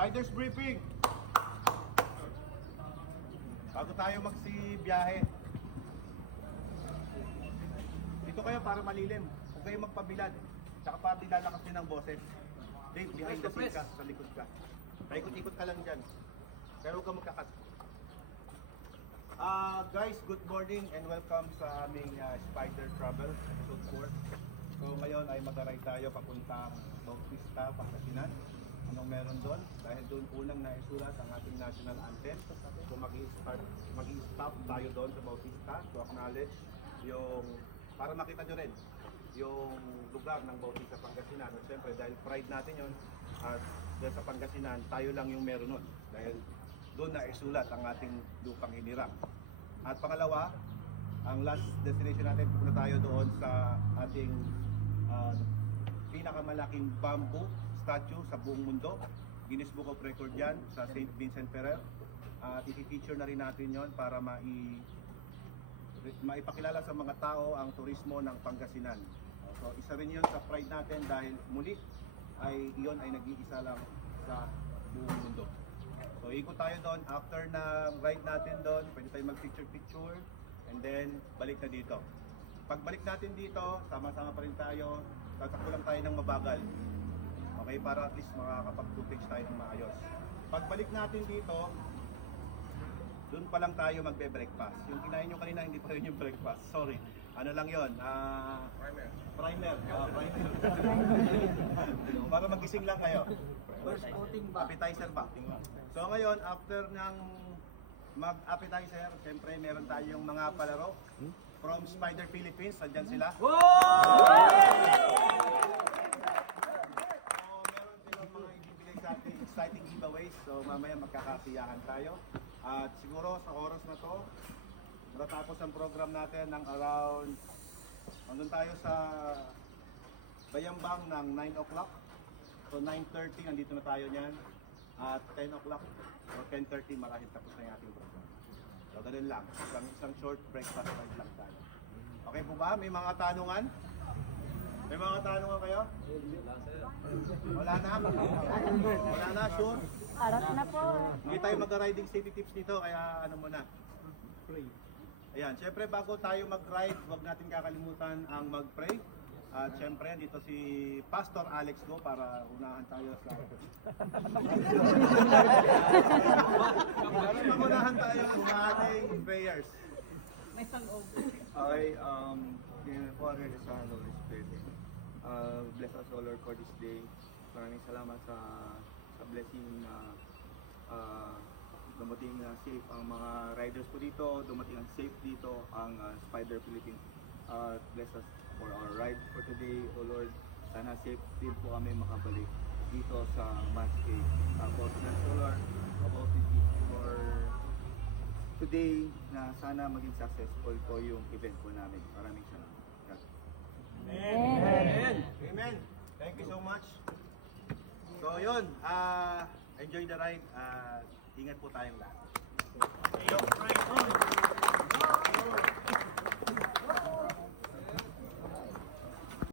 Riders briefing. Bago tayo magsibiyahe. Dito kayo para malilim. Huwag kayo magpabilad. Tsaka pabilalakas din ng boses. Dave, behind the scene ka, sa likod ka. Paikot-ikot ka lang dyan. Pero huwag ka magkakat. Guys, good morning and welcome sa aming Spider Travel episode 4. So ngayon ay mag-ride tayo papuntang Bautista, Pangasinan. Anong meron doon? Dahil doon unang naisulat ang ating national anthem. So mag-i-stop tayo doon sa Bautista to acknowledge yung, para makita nyo rin yung lugar ng Bautista, Pangasinan. At syempre dahil pride natin yun, at dahil sa Pangasinan, tayo lang yung meron nun. Dahil doon na isulat ang ating lupang hinirang. At pangalawa, ang last destination natin, pupunta tayo doon sa ating pinakamalaking bamboo statue sa buong mundo. Guinness Book of Record yan sa St. Vincent Ferrer. At i-feature na rin natin yon para maipakilala sa mga tao ang turismo ng Pangasinan. So isa rin yun sa pride natin dahil muli ay iyon ay nag-iisa lang sa buong mundo. So ikot tayo doon, after na ride natin doon, pwede tayo mag-picture and then balik na dito. Pagbalik natin dito, sama-sama pa rin tayo, tatakbo lang tayo ng mabagal. Okay, para at least makakapag-footage tayo ng maayos. Pagbalik natin dito, doon pa lang tayo magbe-breakfast. Yung kinain nyo kanina, hindi pa rin yung breakfast. Sorry. Ano lang yun? Primer. Para magising lang kayo. First outing ba? Appetizer ba? So ngayon, after ng mag-appetizer, siyempre meron tayong mga palaro from Spider Philippines. Andyan sila. Exciting giveaways, so mamaya magkakasiyahan tayo. At siguro sa oras na to, matatapos ang program natin ng around, andun tayo sa Bayambang ng 9 o'clock. So 9:30 nandito na tayo niyan. At 10 o'clock or 10:30 marahil tapos na yung ating program. So ganun lang, isang short breakfast ride lang tayo. Okay po ba? May mga tanungan? May mga tanungan kayo? Wala na? Wala na, sure? Aras na po. Hindi tayo mag-riding safety tips dito, kaya ano muna? Pray. Ayan, syempre bago tayo mag-ride, huwag natin kakalimutan ang mag-pray. At syempre, dito si Pastor Alex Go para unahan tayo sa... para unahan tayo sa ating prayers. May sangog. Okay, in the Father, the Son, and the Holy Spirit. Bless us, O Lord, for this day. Maraming salamat sa blessing na dumating na safe ang mga riders po dito, dumating ang safe dito ang Spider Philippines. Bless us for our ride for today, O Lord. Sana safe din po kami makabalik dito sa Manscaped. About that, O Lord, about it for today na sana maging successful po yung event po namin. Maraming salamat. Amen. Amen. Thank you so much. So yun, enjoy the ride. Ingat po tayong lahat. Yung ride on.